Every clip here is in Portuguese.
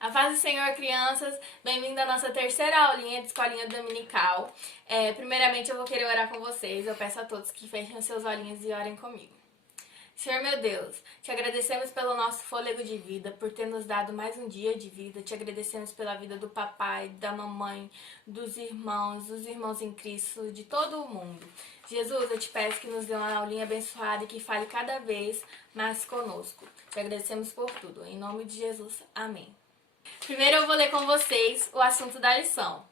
A paz do Senhor, crianças, bem-vindo à nossa terceira aulinha de escolinha dominical. Primeiramente, eu vou querer orar com vocês. Eu peço a todos que fechem seus olhinhos e orem comigo. Senhor meu Deus, te agradecemos pelo nosso fôlego de vida, por ter nos dado mais um dia de vida. Te agradecemos pela vida do papai, da mamãe, dos irmãos em Cristo, de todo o mundo. Jesus, eu te peço que nos dê uma aulinha abençoada e que fale cada vez mais conosco. Te agradecemos por tudo. Em nome de Jesus, amém. Primeiro eu vou ler com vocês o assunto da lição.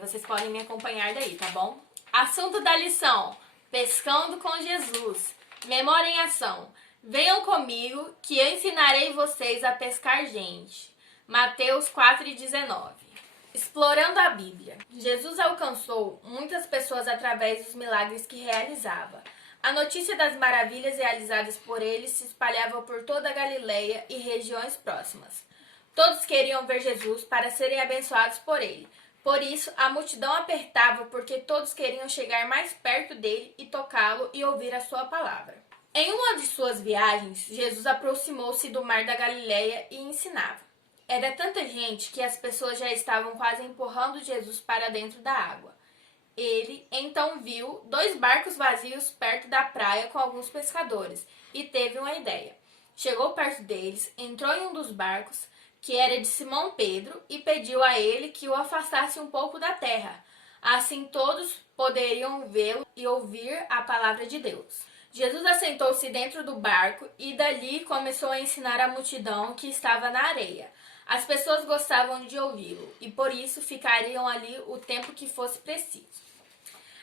Vocês podem me acompanhar daí, tá bom? Assunto da lição: pescando com Jesus. Memória em ação. Venham comigo que eu ensinarei vocês a pescar gente. Mateus 4:19. Explorando a Bíblia. Jesus alcançou muitas pessoas através dos milagres que realizava. A notícia das maravilhas realizadas por ele se espalhava por toda a Galileia e regiões próximas. Todos queriam ver Jesus para serem abençoados por ele. Por isso, a multidão apertava porque todos queriam chegar mais perto dele e tocá-lo e ouvir a sua palavra. Em uma de suas viagens, Jesus aproximou-se do mar da Galileia e ensinava. Era tanta gente que as pessoas já estavam quase empurrando Jesus para dentro da água. Ele então viu 2 barcos vazios perto da praia com alguns pescadores e teve uma ideia. Chegou perto deles, entrou em um dos barcos, que era de Simão Pedro, e pediu a ele que o afastasse um pouco da terra. Assim todos poderiam vê-lo e ouvir a palavra de Deus. Jesus assentou-se dentro do barco e dali começou a ensinar a multidão que estava na areia. As pessoas gostavam de ouvi-lo e por isso ficariam ali o tempo que fosse preciso.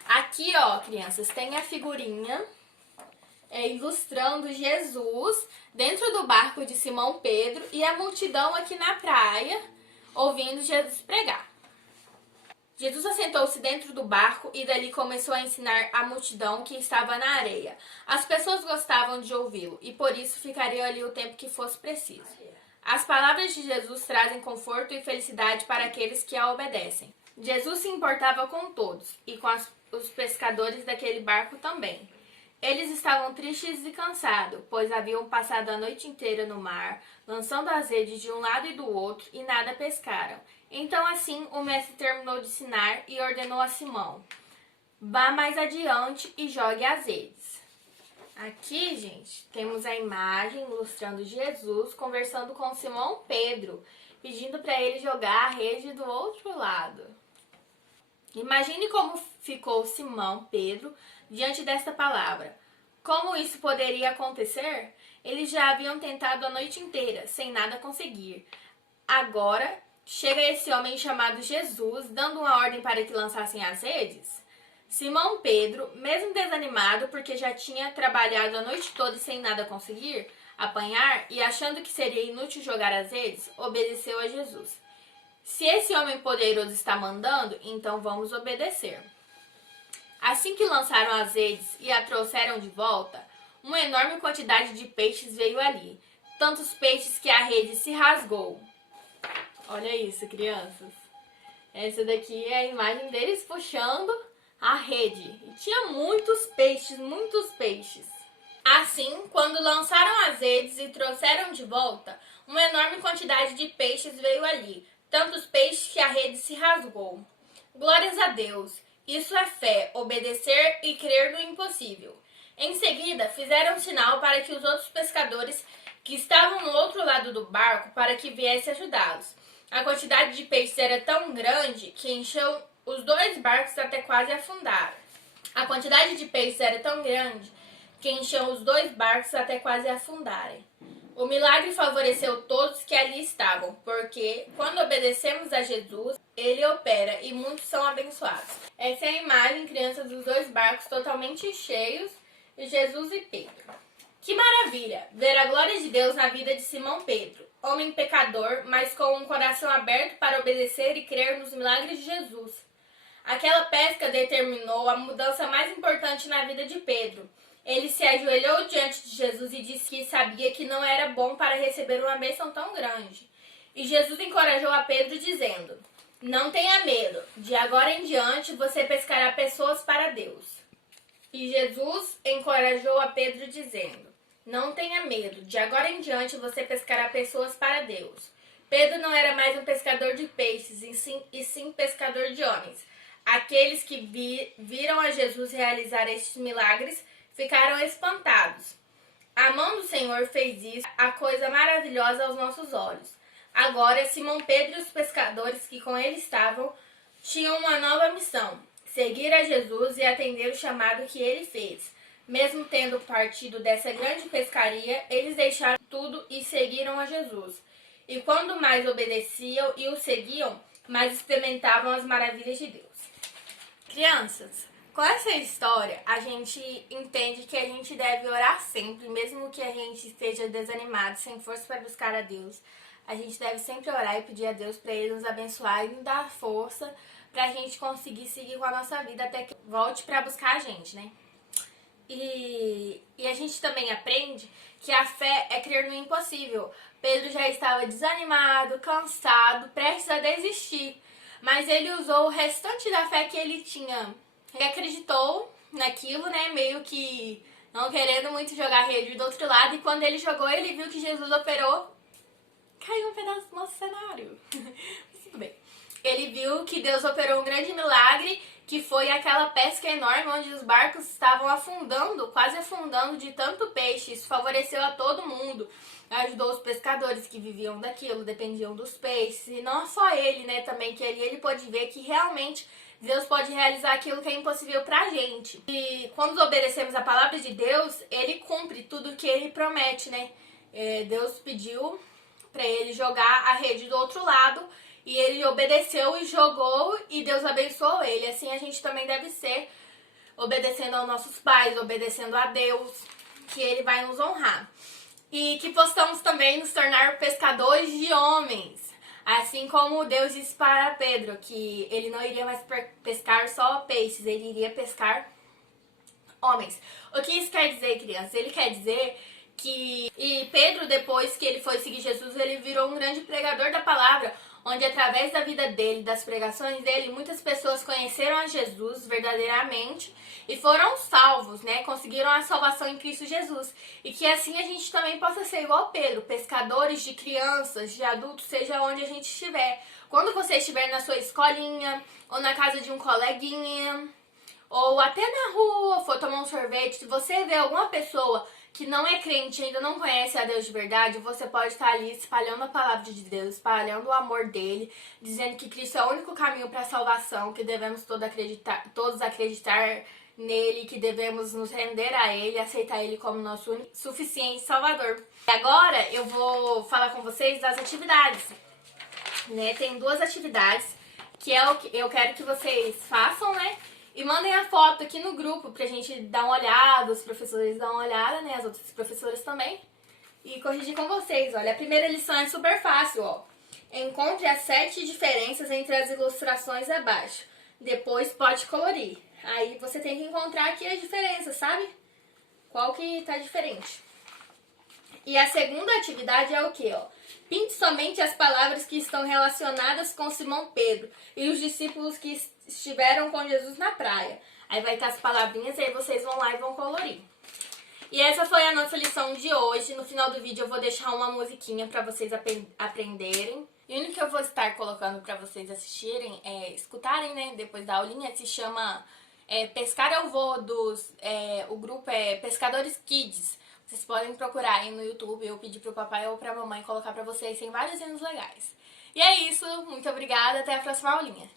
Aqui, ó, crianças, tem a figurinha ilustrando Jesus dentro do barco de Simão Pedro e a multidão aqui na praia ouvindo Jesus pregar. Jesus assentou-se dentro do barco e dali começou a ensinar a multidão que estava na areia. As pessoas gostavam de ouvi-lo e por isso ficariam ali o tempo que fosse preciso. As palavras de Jesus trazem conforto e felicidade para aqueles que a obedecem. Jesus se importava com todos e com os pescadores daquele barco também. Eles estavam tristes e cansados, pois haviam passado a noite inteira no mar, lançando as redes de um lado e do outro, e nada pescaram. Então assim o mestre terminou de ensinar e ordenou a Simão: vá mais adiante e jogue as redes. Aqui, gente, temos a imagem ilustrando Jesus conversando com Simão Pedro, pedindo para ele jogar a rede do outro lado. Imagine como ficou Simão Pedro diante desta palavra. Como isso poderia acontecer? Eles já haviam tentado a noite inteira, sem nada conseguir. Agora, chega esse homem chamado Jesus, dando uma ordem para que lançassem as redes? Simão Pedro, mesmo desanimado porque já tinha trabalhado a noite toda e sem nada conseguir apanhar e achando que seria inútil jogar as redes, obedeceu a Jesus. Se esse homem poderoso está mandando, então vamos obedecer. Assim que lançaram as redes e a trouxeram de volta, uma enorme quantidade de peixes veio ali. Tantos peixes que a rede se rasgou. Olha isso, crianças. Essa daqui é a imagem deles puxando a rede. E tinha muitos peixes, muitos peixes. Assim, quando lançaram as redes e trouxeram de volta, uma enorme quantidade de peixes veio ali. Tantos peixes que a rede se rasgou. Glórias a Deus! Isso é fé, obedecer e crer no impossível. Em seguida, fizeram um sinal para que os outros pescadores que estavam no outro lado do barco para que viesse ajudá-los. A quantidade de peixes era tão grande que encheu os 2 barcos até quase afundar. A quantidade de peixes era tão grande que encheu os 2 barcos até quase afundarem. O milagre favoreceu todos que ali estavam, porque quando obedecemos a Jesus, ele opera e muitos são abençoados. Essa é a imagem, crianças, dos 2 barcos totalmente cheios, de Jesus e Pedro. Que maravilha ver a glória de Deus na vida de Simão Pedro, homem pecador, mas com um coração aberto para obedecer e crer nos milagres de Jesus. Aquela pesca determinou a mudança mais importante na vida de Pedro. Ele se ajoelhou diante de Jesus e disse que sabia que não era bom para receber uma bênção tão grande. E Jesus encorajou a Pedro dizendo: não tenha medo, de agora em diante você pescará pessoas para Deus. E Jesus encorajou a Pedro dizendo: não tenha medo, de agora em diante você pescará pessoas para Deus. Pedro não era mais um pescador de peixes, e sim pescador de homens. Aqueles que viram a Jesus realizar estes milagres ficaram espantados. A mão do Senhor fez isso, a coisa maravilhosa aos nossos olhos. Agora, Simão Pedro e os pescadores que com ele estavam tinham uma nova missão: seguir a Jesus e atender o chamado que ele fez. Mesmo tendo partido dessa grande pescaria, eles deixaram tudo e seguiram a Jesus. E quando mais obedeciam e o seguiam, mais experimentavam as maravilhas de Deus. Crianças, com essa história, a gente entende que a gente deve orar sempre, mesmo que a gente esteja desanimado, sem força para buscar a Deus. A gente deve sempre orar e pedir a Deus para Ele nos abençoar e nos dar força para a gente conseguir seguir com a nossa vida até que volte para buscar a gente, né? E a gente também aprende que a fé é crer no impossível. Pedro já estava desanimado, cansado, prestes a desistir, mas ele usou o restante da fé que ele tinha. Ele acreditou naquilo, né, meio que não querendo muito jogar rede do outro lado, e quando ele jogou, ele viu que Jesus operou. Caiu um pedaço do nosso cenário. Mas tudo bem. Ele viu que Deus operou um grande milagre, que foi aquela pesca enorme onde os barcos estavam afundando, quase afundando de tanto peixe. Isso favoreceu a todo mundo. Ajudou os pescadores que viviam daquilo, dependiam dos peixes. E não só ele, né, também, que ele pôde ver que realmente Deus pode realizar aquilo que é impossível pra gente. E quando obedecemos a palavra de Deus, Ele cumpre tudo que Ele promete, né? Deus pediu pra ele jogar a rede do outro lado, e ele obedeceu e jogou, e Deus abençoou ele. Assim a gente também deve ser, obedecendo aos nossos pais, obedecendo a Deus, que Ele vai nos honrar. E que possamos também nos tornar pescadores de homens. Assim como Deus disse para Pedro, que ele não iria mais pescar só peixes, ele iria pescar homens. O que isso quer dizer, crianças? Ele quer dizer que Pedro, depois que ele foi seguir Jesus, ele virou um grande pregador da palavra, onde através da vida dele, das pregações dele, muitas pessoas conheceram a Jesus verdadeiramente e foram salvos, né? Conseguiram a salvação em Cristo Jesus. E que assim a gente também possa ser igual Pedro, pescadores de crianças, de adultos, seja onde a gente estiver. Quando você estiver na sua escolinha, ou na casa de um coleguinha, ou até na rua, for tomar um sorvete, se você vê alguma pessoa que não é crente e ainda não conhece a Deus de verdade, você pode estar ali espalhando a palavra de Deus, espalhando o amor dele, dizendo que Cristo é o único caminho para a salvação, que devemos todos acreditar nele, que devemos nos render a ele, aceitar ele como nosso único, suficiente Salvador. Agora eu vou falar com vocês das atividades, né? Tem 2 atividades que é o que eu quero que vocês façam, né? E mandem a foto aqui no grupo pra gente dar uma olhada, os professores dar uma olhada, né? As outras professoras também. E corrigir com vocês, olha. A primeira lição é super fácil, ó. Encontre as 7 diferenças entre as ilustrações abaixo. Depois pode colorir. Aí você tem que encontrar aqui as diferenças, sabe? Qual que tá diferente. E a segunda atividade é o quê, ó? Pinte somente as palavras que estão relacionadas com Simão Pedro e os discípulos que estiveram com Jesus na praia. Aí vai estar as palavrinhas e aí vocês vão lá e vão colorir. E essa foi a nossa lição de hoje. No final do vídeo eu vou deixar uma musiquinha para vocês aprenderem. E o único que eu vou estar colocando para vocês assistirem, escutarem, né, depois da aulinha, se chama Pescar Eu Vou, o grupo é Pescadores Kids. Vocês podem procurar aí no YouTube, eu pedi pro papai ou pra mamãe colocar pra vocês, tem vários hinos legais. E é isso, muito obrigada, até a próxima aulinha.